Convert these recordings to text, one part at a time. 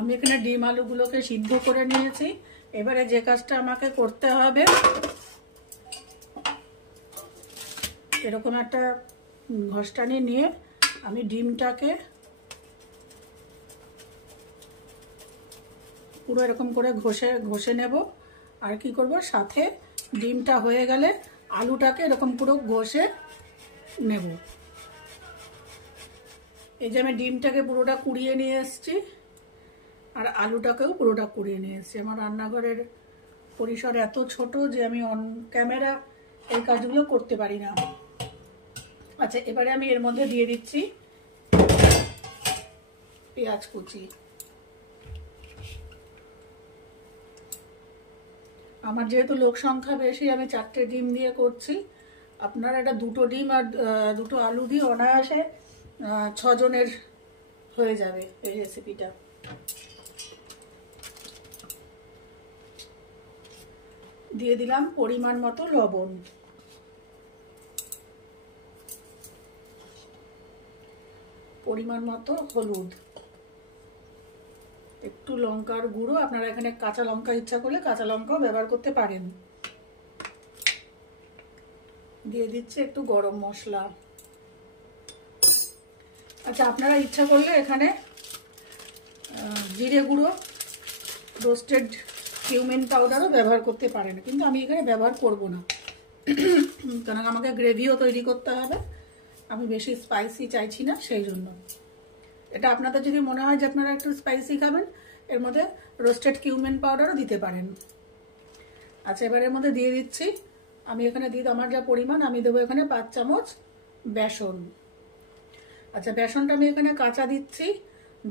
আমি এখানে ডিম আলুগুলোকে সিদ্ধ করে নিয়েছি। এবারে যে কাজটা আমাকে করতে হবে, এরকম একটা ঘষটানি নিয়ে আমি ডিমটাকে পুরো এরকম করে ঘষে নেব। আর কি করব, সাথে ডিমটা হয়ে গেলে আলুটাকে এরকম পুরো ঘষে নেব। এই যে আমি ডিমটাকে পুরোটা কুড়িয়ে নিয়ে এসেছি, আর আলুটাকেও পুরোটা কুড়িয়ে নিয়ে এসেছি। আমার রান্নাঘরের পরিসর এত ছোট যে আমি অন ক্যামেরা এই কাজগুলো করতে পারি না। আচ্ছা, এবারে আমি এর মধ্যে দিয়ে দিচ্ছি পেঁয়াজ কুচি। আমার যেহেতু লোক সংখ্যা বেশি, আমি 4টে ডিম দিয়ে করছি। আপনারা এটা 2টো ডিম আর 2টো আলু দিয়ে অনায়াসে 6 জনের হয়ে যাবে এই রেসিপিটা। দিয়ে দিলাম পরিমাণ মতো লবণ, পরিমাণ মতো হলুদ, একটু লঙ্কার গুঁড়ো। আপনারা এখানে কাঁচা লঙ্কা ইচ্ছা করলে কাঁচা লঙ্কাও ব্যবহার করতে পারেন। দিয়ে দিচ্ছি একটু গরম মশলা। আচ্ছা, আপনারা ইচ্ছা করলে এখানে জিরে গুঁড়ো, রোস্টেড কিউমিন পাউডারও ব্যবহার করতে পারেন, কিন্তু আমি এখানে ব্যবহার করব না, কারণ আমাকে গ্রেভিও তৈরি করতে হবে। আমি বেশি স্পাইসি চাইছি না, সেই জন্য। এটা আপনাদের যদি মনে হয় যে আপনারা একটু স্পাইসি খাবেন, এর মধ্যে রোস্টেড কিউমিন পাউডারও দিতে পারেন। আচ্ছা, এবার এর মধ্যে দিয়ে দিচ্ছি, আমি এখানে আমার যা পরিমাণ, আমি দেবো এখানে 5 চামচ বেসন। আচ্ছা, বেসনটা আমি এখানে কাঁচা দিচ্ছি।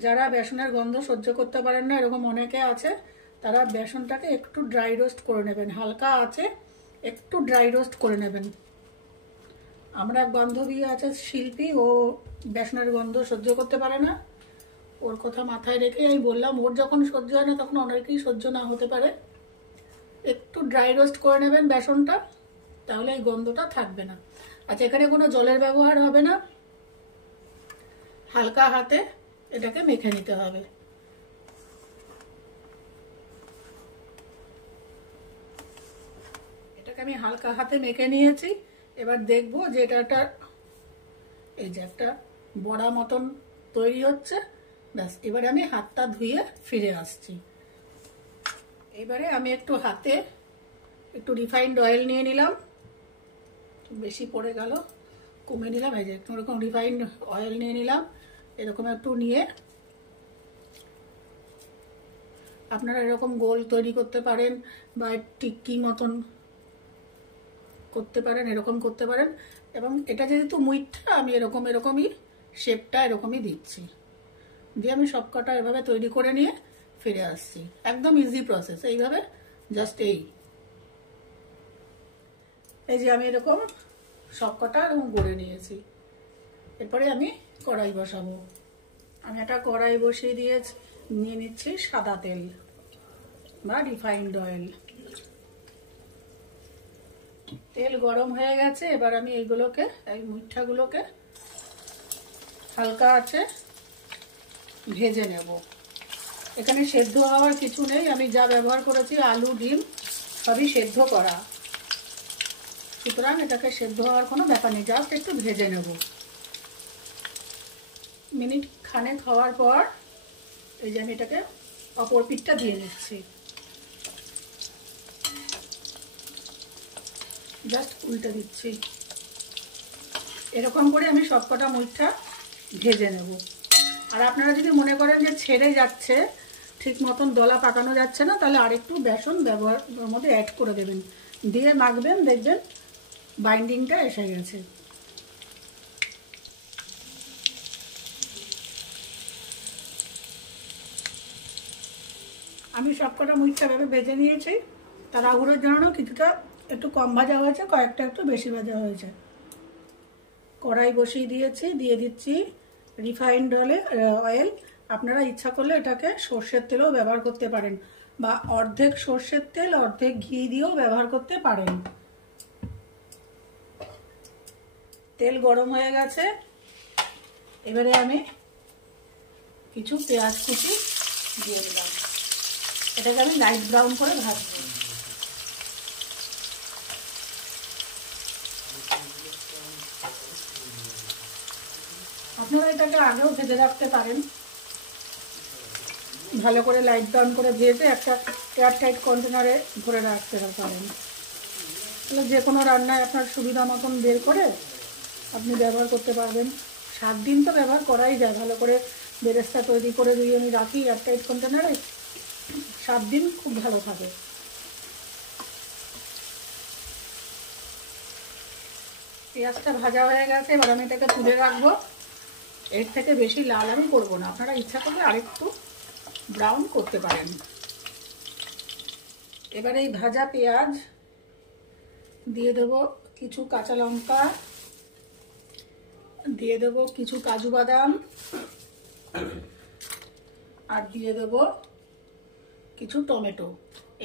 যারা বেসনের গন্ধ সহ্য করতে পারেন না, এরকম অনেকে আছে, তারা বেসনটাকে একটু ড্রাই রোস্ট করে নেবেন, হালকা আছে একটু ড্রাই রোস্ট করে নেবেন। আমরা এক বান্ধবী আছে শিল্পী, ও বেসনের গন্ধ সহ্য করতে পারে না। ওর কথা মাথায় রেখে আমি বললাম, ওর যখন সহ্য হয় না তখন অনেকেই সহ্য না হতে পারে। একটু ড্রাই রোস্ট করে নেবেন বেসনটা, তাহলে এই গন্ধটা থাকবে না। আচ্ছা, এখানে কোনো জলের ব্যবহার হবে না, হালকা হাতে এটাকে মেখে নিতে হবে। এটাকে আমি হালকা হাতে মেখে নিয়েছি। এবার দেখবো যে এটা এই যে একটা বড়া মতন তৈরি হচ্ছে। ব্যাস, এবারে আমি হাতটা ধুয়ে ফিরে আসছি। এবারে আমি একটু হাতে একটু রিফাইন্ড অয়েল নিয়ে নিলাম, বেশি পড়ে গেল, কমে নিলাম। এই যে এরকম রিফাইন্ড অয়েল নিয়ে নিলাম, এরকম একটু নিয়ে আপনারা এরকম গোল তৈরি করতে পারেন, বা টিক্কি মতন করতে পারেন, এরকম করতে পারেন। এবং এটা যেহেতু মুইঠা, আমি এরকমই শেপটা এরকমই দিচ্ছি। দিয়ে আমি সবকটা এভাবে তৈরি করে নিয়ে ফিরে আসছি। একদম ইজি প্রসেস। এইভাবে জাস্ট এই যে আমি এরকম সবকটা এরকম গড়ে নিয়েছি। এরপরে আমি কড়াই বসাবো। আমি একটা কড়াই বসিয়ে নিয়ে নিচ্ছি সাদা তেল বা রিফাইন্ড অয়েল। তেল গরম হয়ে গেছে। এবার আমি এইগুলোকে, এই মুইঠাগুলোকে হালকা আছে ভেজে নেব। এখানে সেদ্ধ হওয়ার কিছু নেই, আমি যা ব্যবহার করেছি আলু ডিম সবই সেদ্ধ করা, সুতরাং এটাকে সেদ্ধ হওয়ার কোনো ব্যাপার নেই, জাস্ট একটু ভেজে নেব। মিনিট খানেক খাওয়ার পর এই যে আমি এটাকে অপর পিঠটা দিয়ে নিচ্ছি, জাস্ট উল্টে দিচ্ছি। এরকম করে আমি সবকটা মুইঠা ভেজে নেব। আর আপনারা যদি মনে করেন যে ছেড়ে যাচ্ছে, ঠিক মতন দলা পাকানো যাচ্ছে না, তাহলে আরেকটু বেসন ওর মধ্যে অ্যাড করে দেবেন, দিয়ে মাখবেন, দেখবেন বাইন্ডিংটা এসে গেছে। আমি সবকটা মুইঠা ভেবে ভেজে নিয়েছি। তাড়াহুড়োর জন্য কিছুটা একটু কম ভাজা হয়েছে, কয়েকটা একটু বেশি ভাজা হয়েছে। কড়াই বসিয়ে দিয়েছি, দিয়ে দিচ্ছি রিফাইন্ড অয়েল। আপনারা ইচ্ছা করলে এটাকে সর্ষের তেলও ব্যবহার করতে পারেন, বা অর্ধেক সর্ষের তেল অর্ধেক ঘি দিয়েও ব্যবহার করতে পারেন। তেল গরম হয়ে গেছে। এবারে আমি কিছু পেঁয়াজ কুচি দিয়ে দিলাম। এটাকে আমি লাইট ব্রাউন করে ভাজবো। আপনারা এটাকে আগেও ভেজে রাখতে পারেন, ভালো করে লাইট ব্রাউন করে ভেজে একটা এয়ারটাইট কন্টেনারে ভরে রাখতে পারেন। তাহলে যে কোনো রান্নায় আপনার সুবিধা মতন বের করে আপনি ব্যবহার করতে পারবেন। 7 দিন তো ব্যবহার করাই যায়। ভালো করে বেরেস্তা তৈরি করে দিয়ে আমি রাখি এয়ারটাইট কন্টেনারে, 7 দিন খুব ভালো থাকে। পেঁয়াজটা ভাজা হয়ে গেছে, এবার আমি এটাকে তুলে রাখবো। এর থেকে বেশি লাল আমি করবো না, আপনারা ইচ্ছা করলে আরেকটু ব্রাউন করতে পারেন। এবার এই ভাজা পেঁয়াজ দিয়ে দেব কিছু কাঁচা লঙ্কা, দিয়ে দেব কিছু কাজু বাদাম, আর দিয়ে দেব কিছু টমেটো।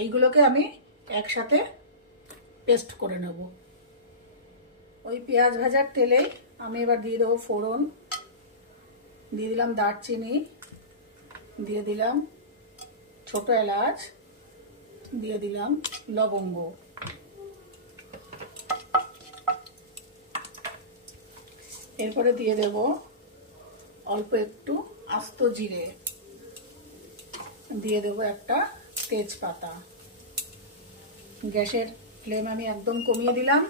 এইগুলোকে আমি একসাথে পেস্ট করে নেব। ওই পেঁয়াজ ভাজার তেলেই আমি এবার দিয়ে দেবো ফোড়ন, দিয়ে দিলাম দারচিনি, দিয়ে দিলাম ছোট এলাচ, দিয়ে দিলাম লবঙ্গ। এরপরে দিয়ে দেব অল্প একটু আস্ত জিরে, দিয়ে দেব একটা তেজপাতা। গ্যাসের ফ্লেম আমি একদম কমিয়ে দিলাম।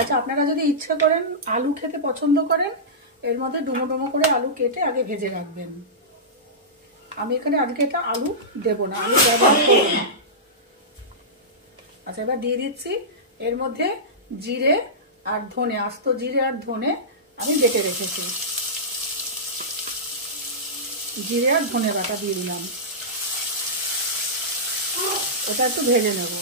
আচ্ছা, আপনারা যদি ইচ্ছা করেন আলু খেতে পছন্দ করেন, এর মধ্যে ডুমো ডুমো করে আলু কেটে আগে ভেজে রাখবেন। আমি এখানে আজকে এটা আলু দেব না, আলু ব্যবহার করব না। আচ্ছা, এবার দিয়ে দিচ্ছি এর মধ্যে জিরে আর ধনে, আস্ত জিরে আর ধনে আমি বেটে রেখেছি। জিরে আর ধনে বাটা দিয়ে দিলাম। ওটা একটু ভেজে নেব।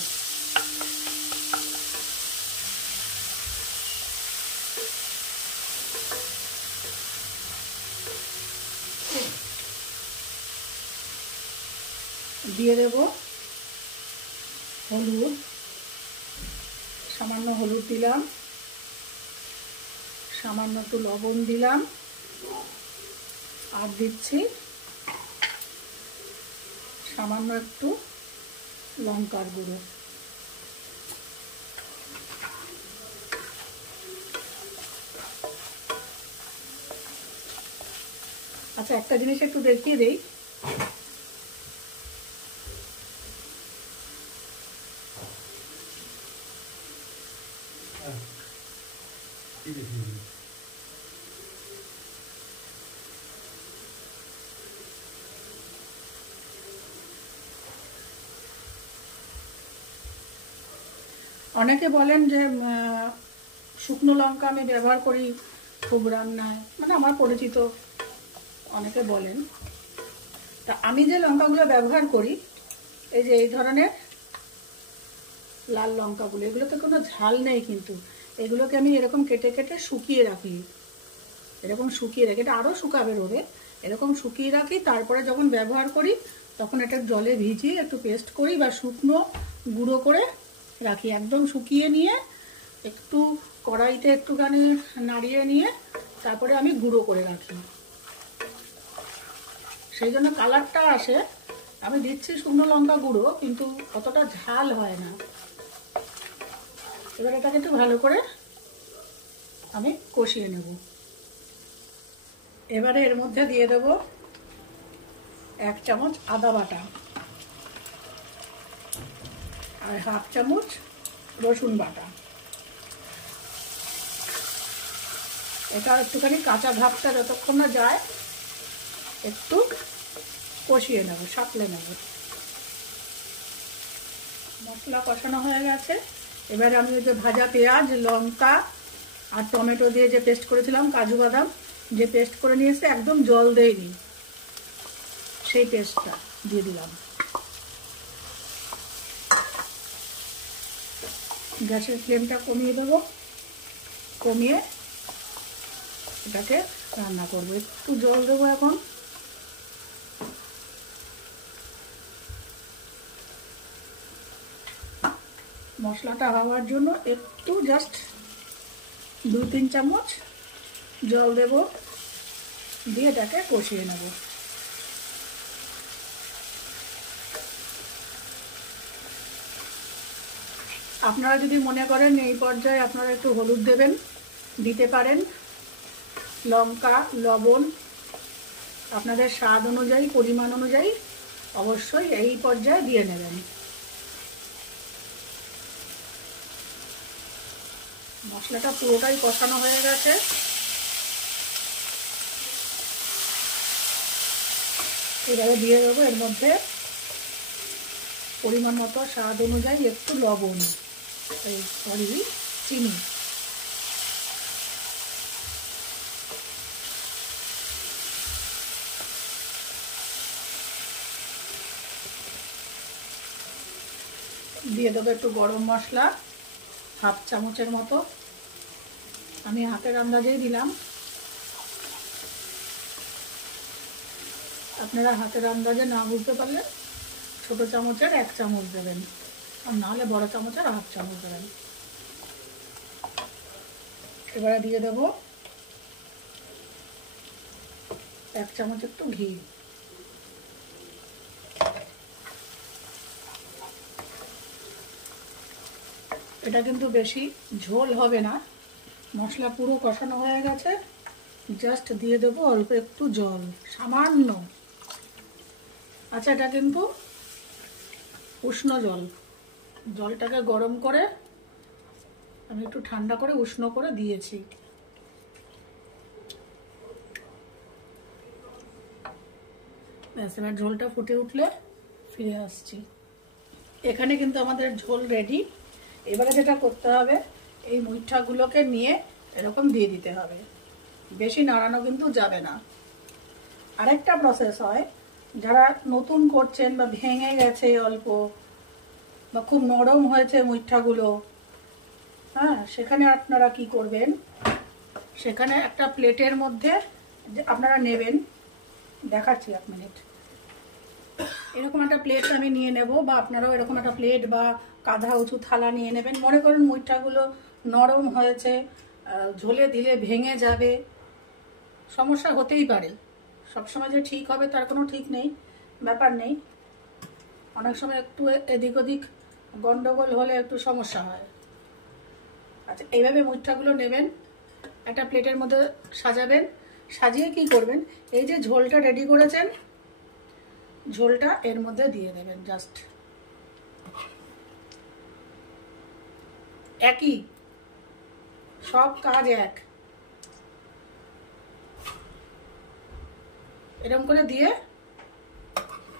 দিয়ে দেব হলুদ, সামান্য হলুদ দিলাম, সামান্য একটু লবণ দিলাম, আর দিচ্ছি সামান্য একটু লঙ্কার গুঁড়ো। আচ্ছা, একটা জিনিস একটু দেখিয়ে দেই। অনেকে বলেন যে শুকনো লঙ্কা আমি ব্যবহার করি খুব রান্নায়, মানে আমার পরিচিত অনেকে বলেন। তা আমি যে লঙ্কাগুলো ব্যবহার করি, এই যে এই ধরনের লাল লঙ্কাগুলো, এগুলোতে কোনো ঝাল নেই, কিন্তু এগুলোকে আমি এরকম কেটে কেটে শুকিয়ে রাখি। এরকম শুকিয়ে রাখি, এটা আরও শুকাবে রোদে। এরকম শুকিয়ে রাখি, তারপরে যখন ব্যবহার করি তখন এটা জলে ভিজিয়ে একটু পেস্ট করি বা শুকনো গুঁড়ো করে রাখি। একদম শুকিয়ে নিয়ে একটু কড়াইতে একটুখানি নাড়িয়ে নিয়ে তারপরে আমি গুঁড়ো করে রাখি, সেই জন্য কালারটা আসে। আমি দিচ্ছি শুকনো লঙ্কা গুঁড়ো, কিন্তু অতটা ঝাল হয় না। এবার এটাকে একটু ভালো করে আমি কষিয়ে নেব। এবারে এর মধ্যে দিয়ে দেব 1 চামচ আদা বাটা আর 1/2 চামচ রসুন বাটা। এটা একটুখানি কাঁচা ভাবটা যতক্ষণ না যায় একটু কষিয়ে নেব, সাঁতলে নেব। মশলা কষানো হয়ে গেছে। এবারে আমি ওই যে ভাজা পেঁয়াজ, লঙ্কা আর টমেটো দিয়ে যে পেস্ট করেছিলাম, কাজু বাদাম যে পেস্ট করে নিয়েছে, একদম জল দেইনি, সেই পেস্টটা দিয়ে দিলাম। গ্যাসের ফ্লেমটা কমিয়ে দেব, কমিয়ে এটাকে রান্না করব। একটু জল দেবো এখন। মশলাটা হওয়ার জন্য একটু জাস্ট 2-3 চামচ জল দেব। দিয়ে এটাকে কষিয়ে নেব। আপনারা যদি মনে করেন এই পর্যায়ে আপনারা একটু হলুদ দেবেন, দিতে পারেন। লঙ্কা, লবণ আপনাদের স্বাদ অনুযায়ী, পরিমাণ অনুযায়ী অবশ্যই এই পর্যায়ে দিয়ে নেবেন। মশলাটা পুরোটাই কষানো হয়ে গেছে। এবারে দিয়ে দেবো এর মধ্যে পরিমাণ মতো স্বাদ অনুযায়ী একটু লবণ, চিনি। দিয়ে দেবো একটু গরম মশলা, হাফ চামচের মতো। আমি হাতের আন্দাজেই দিলাম, আপনারা হাতের আন্দাজে না বুঝতে পারলে ছোট চামচের 1 চামচ দেবেন, আর নাহলে বড় চামচের হাফ চামচ দেবেন। এবারে দিয়ে দেব 1 চামচ একটু ঘি। এটা কিন্তু বেশি ঝোল হবে না, মশলা পুরো কষানো হয়ে গেছে। জাস্ট দিয়ে দেবো অল্প একটু জল, সামান্য। আচ্ছা, এটা কিন্তু উষ্ণ জল, জলটাকে গরম করে আমি একটু ঠান্ডা করে উষ্ণ করে দিয়েছি। ব্যাস, এবার ঝোলটা ফুটে উঠলে ফিরে আসছি। এখানে কিন্তু আমাদের ঝোল রেডি। এবারে যেটা করতে হবে, এই মুইঠাগুলোকে নিয়ে এরকম দিয়ে দিতে হবে, বেশি নাড়ানো কিন্তু যাবে না। আরেকটা প্রসেস হয়, যারা নতুন করছেন বা ভেঙে গেছে অল্প বা খুব নরম হয়েছে মুইঠাগুলো, হ্যাঁ, সেখানে আপনারা কি করবেন, সেখানে একটা প্লেটের মধ্যে আপনারা নেবেন, দেখাচ্ছি 1 মিনিট। এরকম একটা প্লেট আমি নিয়ে নেব, বা আপনারাও এরকম একটা প্লেট বা কাঁধা উঁচু থালা নিয়ে নেবেন। মনে করেন মুইঠাগুলো নরম হয়েছে, ঝোলে দিলে ভেঙে যাবে, সমস্যা হতেই পারে। সবসময় যে ঠিক হবে তার কোনো ঠিক নেই, ব্যাপার নেই। অনেক সময় একটু এদিক ওদিক গন্ডগোল হলে একটু সমস্যা হয়। আচ্ছা, এইভাবে মুইঠাগুলো নেবেন, একটা প্লেটের মধ্যে সাজাবেন। সাজিয়ে কি করবেন, এই যে ঝোলটা রেডি করেছেন, ঝোলটা এর মধ্যে দিয়ে দেবেন। জাস্ট একই, সব কাজ এক। এরকম করে দিয়ে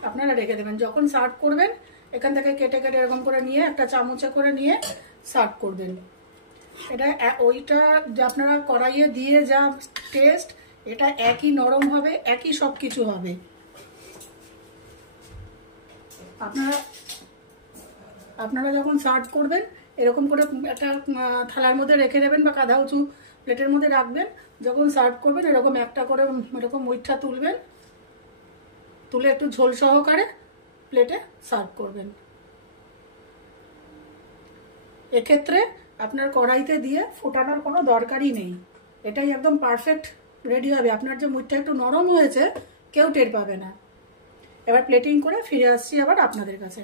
আপনারা রেখে দেবেন। যখন সার্ভ করবেন, এখান থেকে কেটে কেটে এরকম করে নিয়ে একটা চামচে করে নিয়ে সার্ভ করবেন। এটা ওইটা যে আপনারা কড়াইয়ে দিয়ে যা টেস্ট, এটা একই নরম হবে, একই সব কিছু হবে। আপনারা যখন সার্ভ করবেন, এরকম করে একটা থালার মধ্যে রেখে দেবেন বা কাঁধা উঁচু প্লেটের মধ্যে রাখবেন। যখন সার্ভ করবেন, এরকম একটা করে এরকম মুইঠা তুলবেন, তুলে একটু ঝোল সহকারে প্লেটে সার্ভ করবেন। এক্ষেত্রে আপনার কড়াইতে দিয়ে ফোটানোর কোনো দরকারই নেই, এটাই একদম পারফেক্ট রেডি হবে। আপনার যে মুইঠা একটু নরম হয়েছে, কেউ টের পাবে না। এবার প্লেটিং করে ফিরে আসছি আবার আপনাদের কাছে।